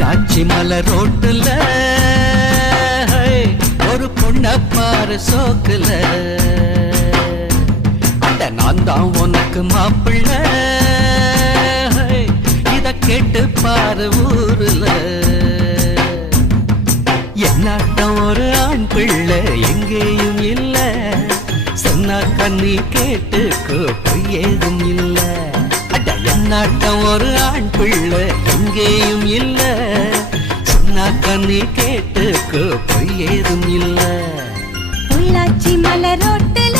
பொள்ளாச்சி மலை ரோட்டுல ஒரு பொண்ண பாரு சோக்குல அட நான் தான் உனக்கு மாப்பிள்ள இத கேட்டு பாரு ஊருல என்னாட்டம் ஒரு ஆண் பிள்ளை எங்கேயும் இல்ல சொன்னாக்க நீ கேட்டுக்கோ பொய் ஏதும் இல்ல அட என்னாட்டம் ஒரு ஆண் பிள்ளை எங்கேயும் இல்ல சொன்னாக்க நீ கேட்டுக்கோ பொய் ஏதும் இல்ல பொள்ளாச்சி மலை ரோட்டுல